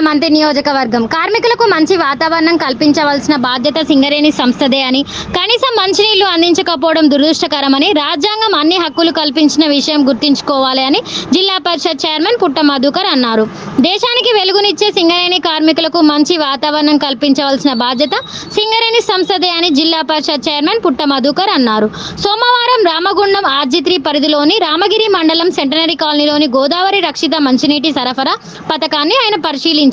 మంత్రి నియోజకవర్గం. కార్మికులకు మంచి వాతావరణం కల్పించవలసిన బాధ్యత సింగరేణి సంస్థదే అని. కనీసం మంచినీళ్ళు అందించకపోవడం దురదృష్టకరమని రాజ్యాంగం అన్ని హక్కులు కల్పించిన విషయం గుర్తుంచుకోవాలి అని జిల్లా పరిషత్ చైర్మన్ పుట్ట మధుకర్ అన్నారు. దేశానికి వెలుగునిచ్చే సింగరేణి కార్మికులకు మంచి వాతావరణం కల్పించవలసిన బాధ్యత సింగరేణి సంస్థదే అని జిల్లా పరిషత్ చైర్మన్ పుట్ట మధుకర్ అన్నారు. సోమవారం రామగుండం ఆర్జిత్రి పరిధిలోని రామగిరి మండలం సెంటనరీ కాలనీలోని గోదావరి రక్షిత మంచినీటి సరఫరా పథకాన్ని ఆయన పరిశీలించారు.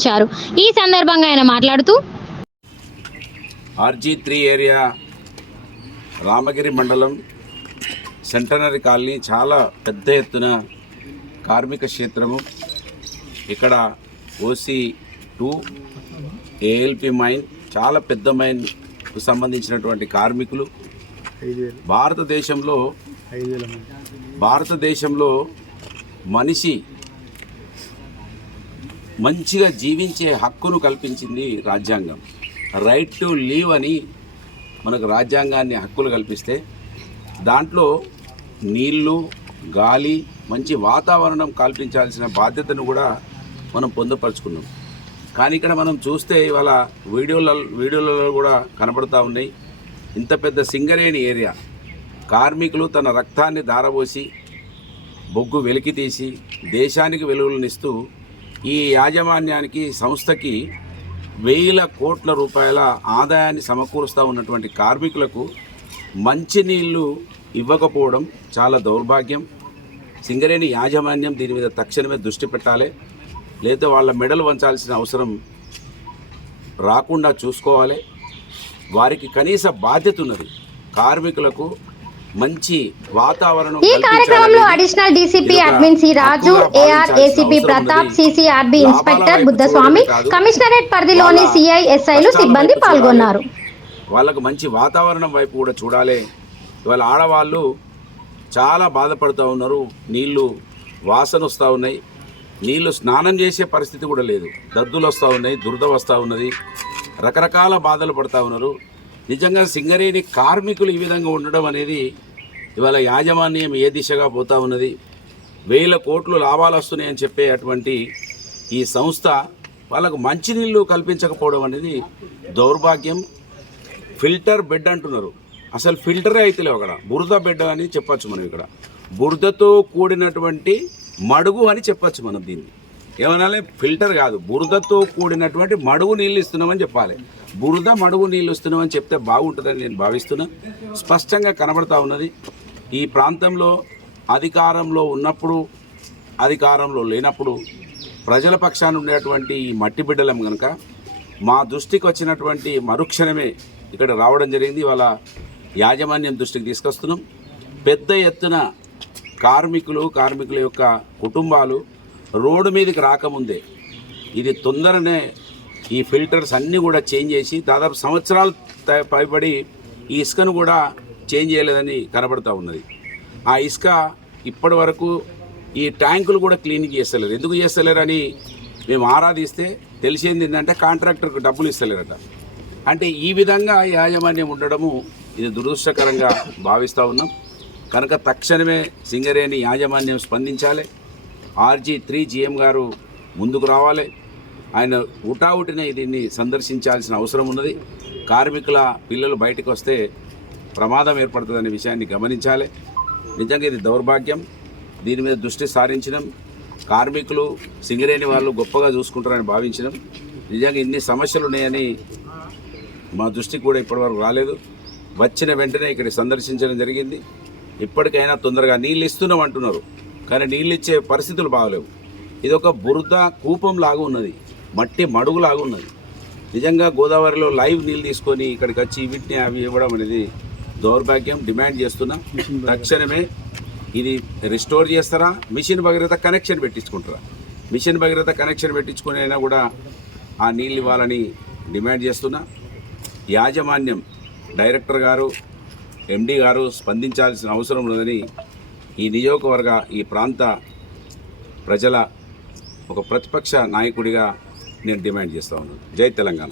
ఈ సందర్భంగా ఆయన మాట్లాడుతూ ఆర్జీ త్రీ ఏరియా రామగిరి మండలం సెంటనరీ కాలనీ చాలా పెద్ద ఎత్తున కార్మిక క్షేత్రము. ఇక్కడ ఓసీ టూ ఏఎల్పి మైన్ చాలా పెద్ద మైన్కు సంబంధించినటువంటి కార్మికులు. భారతదేశంలో భారతదేశంలో మనిషి మంచిగా జీవించే హక్కును కల్పించింది రాజ్యాంగం. రైట్ టు లీవ్ అని మనకు రాజ్యాంగాన్ని హక్కులు కల్పిస్తే దాంట్లో నీళ్ళు గాలి మంచి వాతావరణం కల్పించాల్సిన బాధ్యతను కూడా మనం పొందుపరుచుకున్నాం. కానీ ఇక్కడ మనం చూస్తే ఇవాళ వీడియోల వీడియోలలో కూడా కనబడుతూ ఉన్నాయి. ఇంత పెద్ద సింగరేణి ఏరియా. కార్మికులు తన రక్తాన్ని దారబోసి బొగ్గు వెలికి తీసి దేశానికి వెలుగులనిస్తూ ఈ యాజమాన్యానికి సంస్థకి వేల కోట్ల రూపాయల ఆదాయాన్ని సమకూరుస్తూ ఉన్నటువంటి కార్మికులకు మంచినీళ్ళు ఇవ్వకపోవడం చాలా దౌర్భాగ్యం. సింగరేణి యాజమాన్యం దీని మీద తక్షణమే దృష్టి పెట్టాలి. లేదా వాళ్ళ మెడలు వంచాల్సిన అవసరం రాకుండా చూసుకోవాలి. వారికి కనీస బాధ్యత ఉన్నది. కార్మికులకు మంచి వాతావరణం ఈ కార్యక్రమంలో additional DCP admin C Raju AR ACP Pratap. CCRB inspector Buddhaswamy commissionerate పరిధిలోని సిఐ ఎస్ఐలు సిబ్బంది పాల్గొన్నారు. వాళ్ళకు మంచి వాతావరణం వైపు కూడా చూడాలి. ఇవాళ ఆడవాళ్ళు చాలా బాధపడుతూ ఉన్నారు. నీళ్ళు వాసన వస్తూ ఉన్నాయి. నీళ్ళు స్నానం చేసే పరిస్థితి కూడా లేదు. దద్దులు వస్తూ ఉన్నాయి దురద వస్తూ ఉన్నది. రకరకాల బాధలు పడుతూ ఉన్నారు. నిజంగా సింగరేణి కార్మికులు ఈ విధంగా ఉండడం అనేది ఇవాళ యాజమాన్యం ఏ దిశగా పోతా ఉన్నది? వేల కోట్లు లాభాలు వస్తున్నాయని చెప్పే అటువంటి ఈ సంస్థ వాళ్ళకు మంచినీళ్ళు కల్పించకపోవడం అనేది దౌర్భాగ్యం. ఫిల్టర్ బెడ్ అంటున్నారు. అసలు ఫిల్టరే అయితే అక్కడ. బురద బెడ్ అని చెప్పచ్చు మనం ఇక్కడ. బురదతో కూడినటువంటి మడుగు అని చెప్పచ్చు మనం దీన్ని. ఏమనాలి? ఫిల్టర్ కాదు. బురదతో కూడినటువంటి మడుగు నీళ్ళు ఇస్తున్నామని చెప్పాలి. బురద మడుగు నీళ్ళు ఇస్తున్నామని చెప్తే బాగుంటుందని నేను భావిస్తున్నా. స్పష్టంగా కనబడతా ఉన్నది. ఈ ప్రాంతంలో అధికారంలో ఉన్నప్పుడు అధికారంలో లేనప్పుడు ప్రజల పక్షాన ఉండేటువంటి ఈ మట్టి బిడ్డలం కనుక మా దృష్టికి వచ్చినటువంటి మరుక్షణమే ఇక్కడ రావడం జరిగింది. వాళ్ళ యాజమాన్యం దృష్టికి తీసుకొస్తున్నాం. పెద్ద ఎత్తున కార్మికులు కార్మికుల యొక్క కుటుంబాలు రోడ్డు మీదకి రాకముందే ఇది తొందరనే ఈ ఫిల్టర్స్ అన్నీ కూడా చేంజ్ చేసి దాదాపు సంవత్సరాలు పైబడి ఈ ఇసుకను కూడా చేంజ్ చేయలేదని కనబడతా ఉన్నది. ఆ ఇసుక ఇప్పటి వరకు ఈ ట్యాంకులు కూడా క్లీనింగ్ చేస్తలేరు. ఎందుకు చేస్తలేరని మేము ఆరాధిస్తే తెలిసింది ఏంటంటే కాంట్రాక్టర్కు డబ్బులు ఇస్తలేరట. అంటే ఈ విధంగా యాజమాన్యం ఉండడము ఇది దురదృష్టకరంగా భావిస్తూ ఉన్నాం. కనుక తక్షణమే సింగరేణి యాజమాన్యం స్పందించాలి. ఆర్జీ త్రీ జిఎం గారు ముందుకు రావాలి. ఆయన ఉటావుటిన దీన్ని సందర్శించాల్సిన అవసరం ఉన్నది. కార్మికుల పిల్లలు బయటకు వస్తే ప్రమాదం ఏర్పడుతుందనే విషయాన్ని గమనించాలి. నిజంగా ఇది దౌర్భాగ్యం. దీని మీద దృష్టి సారించడం కార్మికులు సింగరేణి వాళ్ళు గొప్పగా చూసుకుంటారని భావించడం. నిజంగా ఇన్ని సమస్యలు ఉన్నాయని మా దృష్టికి కూడా ఇప్పటివరకు రాలేదు. వచ్చిన వెంటనే ఇక్కడ సందర్శించడం జరిగింది. ఇప్పటికైనా తొందరగా నీళ్ళు ఇస్తున్నాం అంటున్నారు. కానీ నీళ్ళు ఇచ్చే పరిస్థితులు బాగలేవు. ఇది ఒక బురద కూపం లాగా ఉన్నది. మట్టి మడుగు లాగా ఉన్నది. నిజంగా గోదావరిలో లైవ్ నీళ్ళు తీసుకొని ఇక్కడికి వచ్చి వీటిని అవి ఇవ్వడం అనేది దౌర్భాగ్యం డిమాండ్ చేస్తున్నా తక్షణమే ఇది రిస్టోర్ చేస్తారా? మిషన్ భగీరథ కనెక్షన్ పెట్టించుకుంటారా? మిషన్ భగీరథ కనెక్షన్ పెట్టించుకుని అయినా కూడా ఆ నీళ్ళు ఇవ్వాలని డిమాండ్ చేస్తున్నా. యాజమాన్యం డైరెక్టర్ గారు ఎండి గారు స్పందించాల్సిన అవసరం ఉన్నదని ఈ నియోజకవర్గ ఈ ప్రాంత ప్రజల ఒక ప్రతిపక్ష నాయకుడిగా నేను డిమాండ్ చేస్తా ఉన్నాను. జై తెలంగాణ.